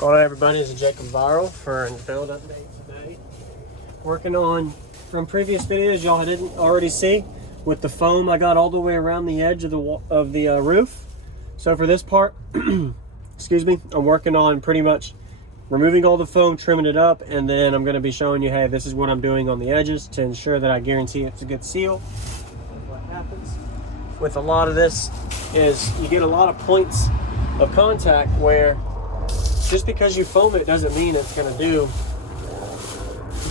Going on, everybody? This is Jacob Viral for an build update today. Working on, from previous videos y'all didn't already see, with the foam I got all the way around the edge of the roof. So for this part, excuse me, I'm working on pretty much removing all the foam, trimming it up, and then I'm going to be showing you, hey, this is what I'm doing on the edges to ensure that I guarantee it's a good seal. What happens with a lot of this is you get a lot of points of contact where just because you foam it doesn't mean it's going to do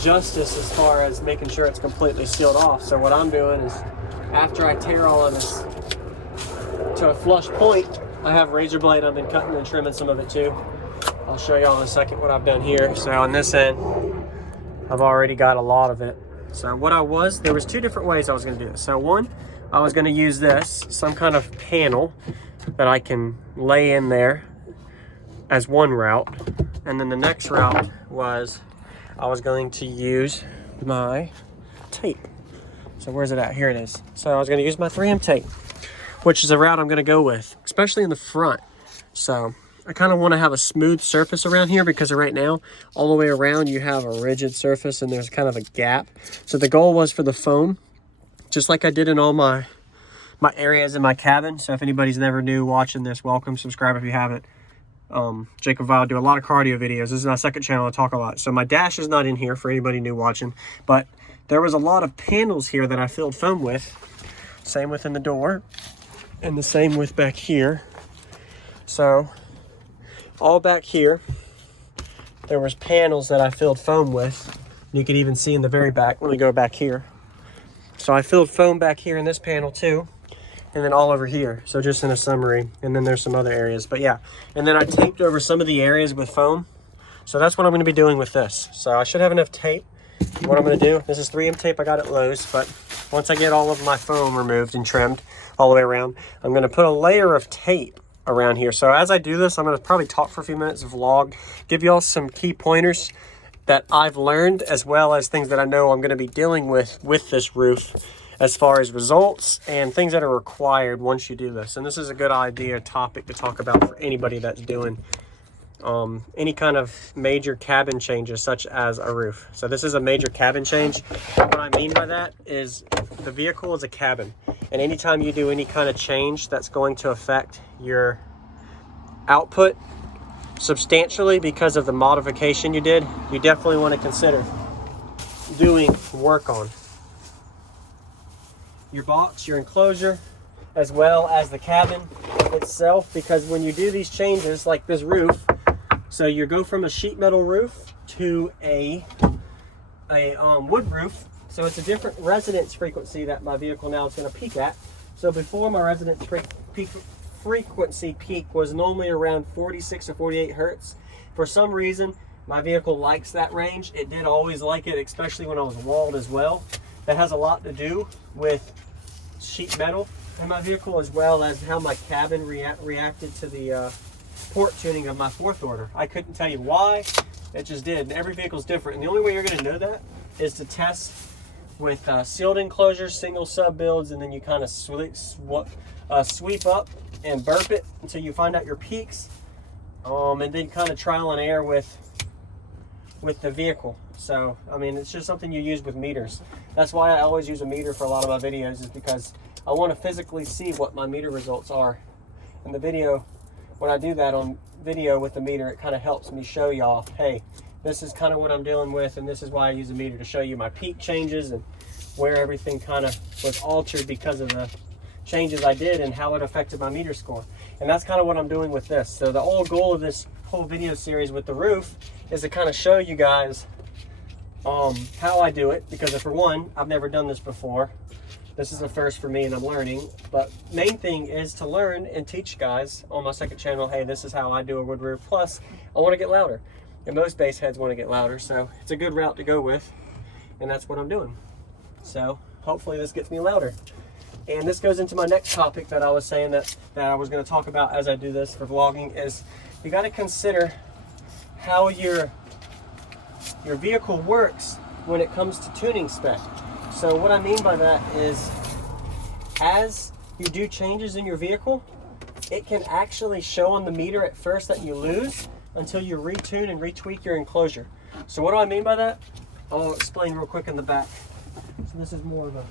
justice as far as making sure it's completely sealed off. So what I'm doing is, after I tear all of this to a flush point, I have razor blade. I've been cutting and trimming some of it too. I'll show y'all in a second what I've done here. So on this end, I've already got a lot of it. So there was two different ways I was going to do this. So one, I was going to use this, some kind of panel that I can lay in there as one route. And then the next route was I was going to use my tape. So where's it at? Here it is. So I was going to use my 3M tape, which is a route I'm going to go with, especially in the front. So I kind of want to have a smooth surface around here because right now, all the way around, you have a rigid surface and there's kind of a gap. So the goal was for the foam, just like I did in all my areas in my cabin. So if anybody's never new watching this, welcome, subscribe if you haven't. Jacob Viral, do a lot of cardio videos. This is my second channel. I talk a lot. So my dash is not in here for anybody new watching, but there was a lot of panels here that I filled foam with. Same within the door and the same with back here. So all back here, there was panels that I filled foam with. You could even see in the very back. Let me go back here. So I filled foam back here in this panel too. And then all over here. So just in a summary, and then there's some other areas, but yeah. And then I taped over some of the areas with foam. So that's what I'm going to be doing with this. So I should have enough tape. What I'm going to do, this is 3M tape I got at Lowe's, but once I get all of my foam removed and trimmed all the way around, I'm going to put a layer of tape around here. So as I do this, I'm going to probably talk for a few minutes, vlog, give you all some key pointers that I've learned, as well as things that I know I'm going to be dealing with this roof, as far as results and things that are required once you do this. And this is a good topic to talk about for anybody that's doing any kind of major cabin changes, such as a roof. So this is a major cabin change. What I mean by that is the vehicle is a cabin, and anytime you do any kind of change that's going to affect your output substantially because of the modification you did, you definitely want to consider doing work on your box, your enclosure, as well as the cabin itself, because when you do these changes like this roof, so you go from a sheet metal roof to a wood roof, so it's a different resonance frequency that my vehicle now is going to peak at. So before, my resonance frequency peak was normally around 46 to 48 hertz. For some reason, my vehicle likes that range. It did always like it, especially when I was walled as well. That has a lot to do with sheet metal in my vehicle, as well as how my cabin reacted to the port tuning of my fourth order. I couldn't tell you why, it just did. And every vehicle's different. And the only way you're going to know that is to test with sealed enclosures, single sub builds, and then you kind of sweep up and burp it until you find out your peaks, and then kind of trial and error with the vehicle. So I mean, it's just something you use with meters. That's why I always use a meter for a lot of my videos, is because I want to physically see what my meter results are. In the video, when I do that on video with the meter, it kind of helps me show y'all, hey, this is kind of what I'm dealing with, and this is why I use a meter, to show you my peak changes and where everything kind of was altered because of the changes I did and how it affected my meter score. And that's kind of what I'm doing with this. So the whole goal of this whole video series with the roof is to kind of show you guys how I do it, because for one, I've never done this before. This is a first for me and I'm learning, but main thing is to learn and teach guys on my second channel, hey, this is how I do a wood roof. Plus, I want to get louder, and most base heads want to get louder, so it's a good route to go with, and that's what I'm doing. So hopefully this gets me louder. And this goes into my next topic that I was saying that I was going to talk about as I do this for vlogging, is you got to consider how your vehicle works when it comes to tuning spec. So what I mean by that is, as you do changes in your vehicle, it can actually show on the meter at first that you lose, until you retune and retweak your enclosure. So what do I mean by that? I'll explain real quick in the back. So this is more of a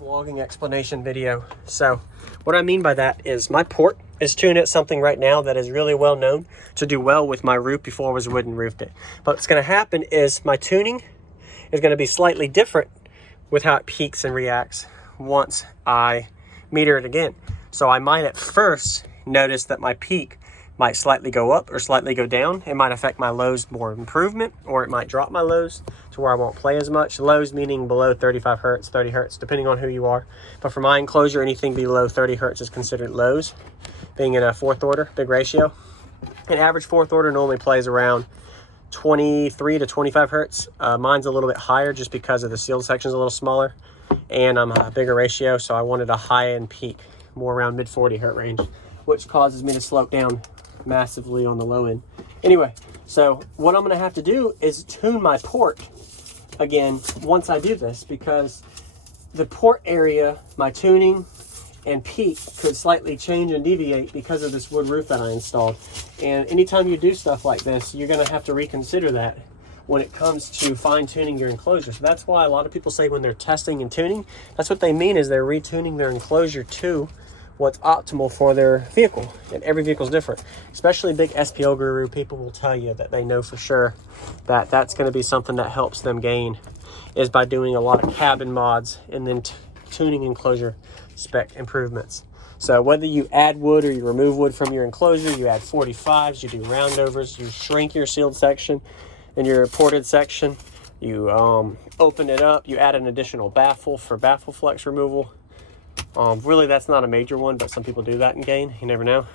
vlogging explanation video. So what I mean by that is my port is tuned at something right now that is really well known to do well with my roof before I was wooden roofed it. But what's going to happen is my tuning is going to be slightly different with how it peaks and reacts once I meter it again. So I might at first notice that my peak might slightly go up or slightly go down. It might affect my lows more improvement, or it might drop my lows to where I won't play as much. Lows meaning below 35 hertz, 30 hertz, depending on who you are. But for my enclosure, anything below 30 hertz is considered lows, being in a fourth order, big ratio. An average fourth order normally plays around 23 to 25 hertz. Mine's a little bit higher just because of the sealed section's a little smaller, and I'm a bigger ratio, so I wanted a high-end peak, more around mid 40 hertz range, which causes me to slope down massively on the low end. Anyway, so what I'm going to have to do is tune my port again once I do this, because the port area, my tuning and peak could slightly change and deviate because of this wood roof that I installed. And anytime you do stuff like this, you're going to have to reconsider that when it comes to fine-tuning your enclosure. So that's why a lot of people say when they're testing and tuning, that's what they mean, is they're retuning their enclosure to what's optimal for their vehicle. And every vehicle is different. Especially big SPL guru people will tell you that they know for sure that that's going to be something that helps them gain, is by doing a lot of cabin mods and then tuning enclosure spec improvements. So whether you add wood or you remove wood from your enclosure, you add 45s, you do roundovers, you shrink your sealed section and your ported section, you open it up, you add an additional baffle for baffle flex removal. Really, that's not a major one, but some people do that in gain. You never know.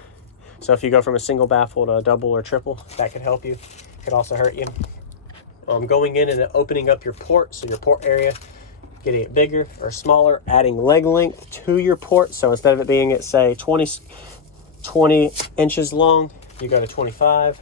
So if you go from a single baffle to a double or triple, that could help you. Could also hurt you. Going in and opening up your port, so your port area, getting it bigger or smaller, adding leg length to your port. So instead of it being at, say, 20 inches long, you go to 25.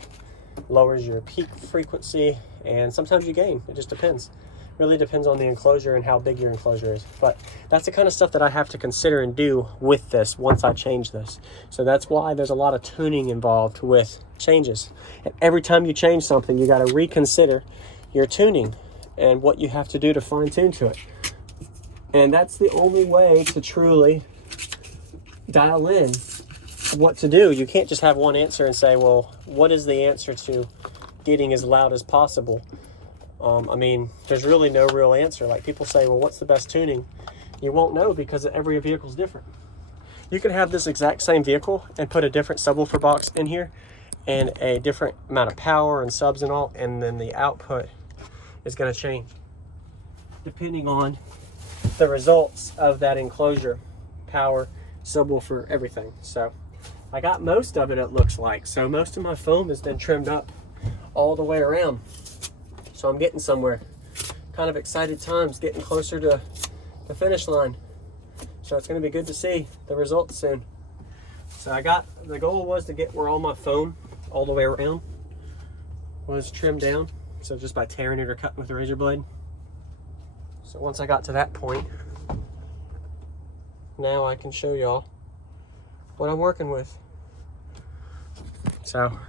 Lowers your peak frequency, and sometimes you gain. It just depends. Really depends on the enclosure and how big your enclosure is. But that's the kind of stuff that I have to consider and do with this once I change this. So that's why there's a lot of tuning involved with changes. And every time you change something, you got to reconsider your tuning and what you have to do to fine tune to it. And that's the only way to truly dial in what to do. You can't just have one answer and say, well, what is the answer to getting as loud as possible? I mean, there's really no real answer. Like people say, well, what's the best tuning? You won't know because every vehicle is different. You can have this exact same vehicle and put a different subwoofer box in here and a different amount of power and subs and all, and then the output is going to change depending on the results of that enclosure, power, subwoofer, everything. So I got most of it, it looks like. So most of my foam has been trimmed up all the way around. So I'm getting somewhere. Kind of excited times, getting closer to the finish line. So it's going to be good to see the results soon. So the goal was to get where all my foam all the way around was trimmed down. So just by tearing it or cutting with a razor blade. So once I got to that point, now I can show y'all what I'm working with. So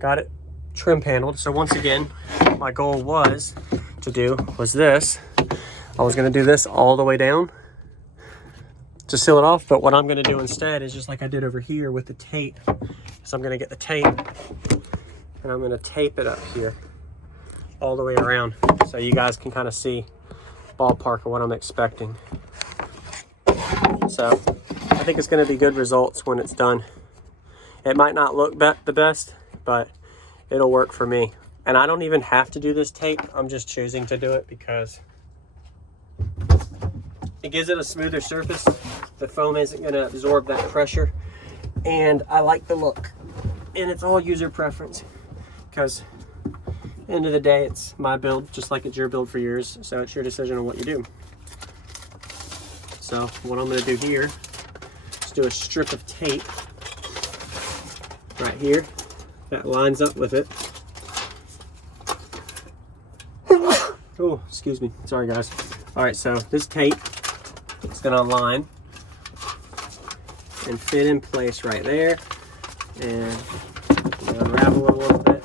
got it trim paneled. So once again, my goal was this. I was going to do this all the way down to seal it off, but what I'm going to do instead is just like I did over here with the tape. So I'm going to get the tape and I'm going to tape it up here all the way around so you guys can kind of see ballpark of what I'm expecting. So I think it's going to be good results when it's done. It might not look the best, but it'll work for me. And I don't even have to do this tape. I'm just choosing to do it because it gives it a smoother surface. The foam isn't going to absorb that pressure. And I like the look. And it's all user preference. Because at the end of the day, it's my build, just like it's your build for yours. So it's your decision on what you do. So what I'm going to do here is do a strip of tape right here that lines up with it. Oh, excuse me. Sorry, guys. All right, so this tape is going to line and fit in place right there. And unravel it a little bit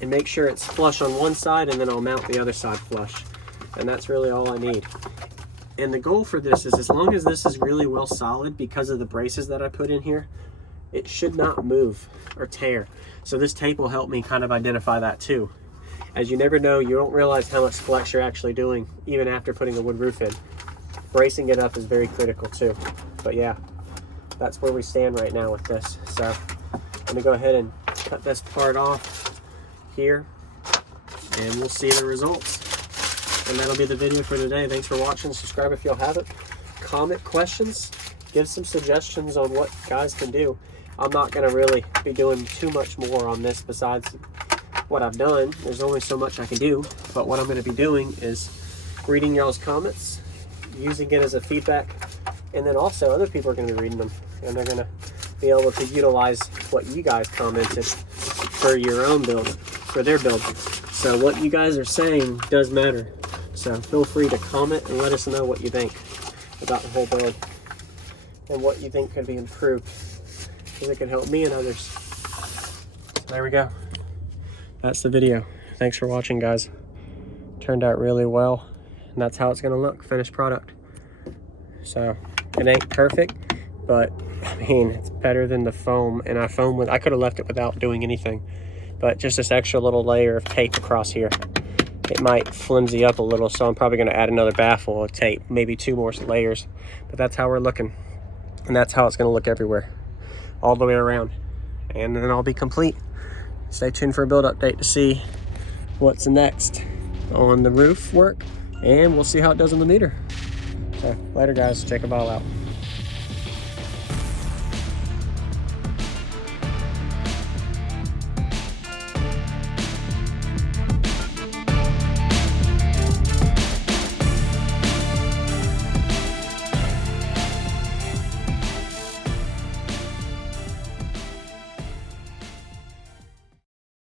and make sure it's flush on one side, and then I'll mount the other side flush. And that's really all I need. And the goal for this is, as long as this is really well solid because of the braces that I put in here, it should not move or tear. So this tape will help me kind of identify that too. As you never know, you don't realize how much flex you're actually doing even after putting the wood roof in. Bracing it up is very critical too. But yeah, that's where we stand right now with this. So let me go ahead and cut this part off here, and we'll see the results. And that'll be the video for today. Thanks for watching. Subscribe if y'all haven't. Comment questions. Give some suggestions on what guys can do. I'm not going to really be doing too much more on this besides what I've done. There's only so much I can do. But what I'm going to be doing is reading y'all's comments, using it as a feedback, and then also other people are going to be reading them, and they're going to be able to utilize what you guys commented for your own build, for their build. So what you guys are saying does matter. So feel free to comment and let us know what you think about the whole build and what you think could be improved, because it could help me and others. So there we go. That's the video. Thanks for watching, guys. Turned out really well, and that's how it's gonna look, finished product. So it ain't perfect, but I mean, it's better than the foam. And I could have left it without doing anything, but just this extra little layer of tape across here, it might flimsy up a little, so I'm probably going to add another baffle of tape, maybe 2 more layers. But that's how we're looking, and that's how it's going to look everywhere, all the way around, and then I'll be complete. Stay tuned for a build update to see what's next on the roof work, and we'll see how it does on the meter. So later, guys. Jacob all out.